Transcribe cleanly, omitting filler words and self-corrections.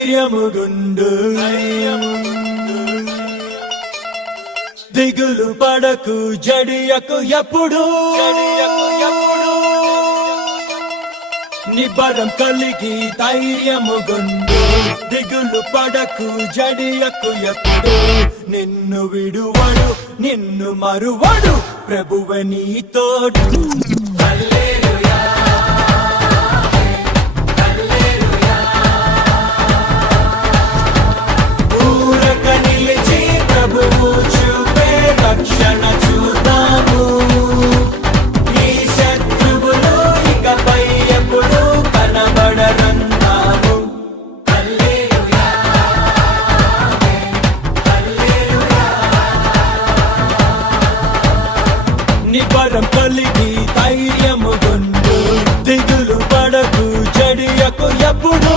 ధైర్యముగుండు దిగులు పడకు జడియకు ఎప్పుడు నిబ్బరం కలిగి ధైర్యముగుండు దిగులు పడకు జడియకు ఎప్పుడు నిన్ను విడువడు నిన్ను మరువడు ప్రభువే నీ తోడు రక్షణ చూద్దాము ఈ శత్రువులు ఇకపై ఎప్పుడు కనబడరందాము హల్లెలూయా హల్లెలూయా నిబ్బరం కలిగి ధైర్యముగుండు దిగులు పడకు జడియకు ఎప్పుడు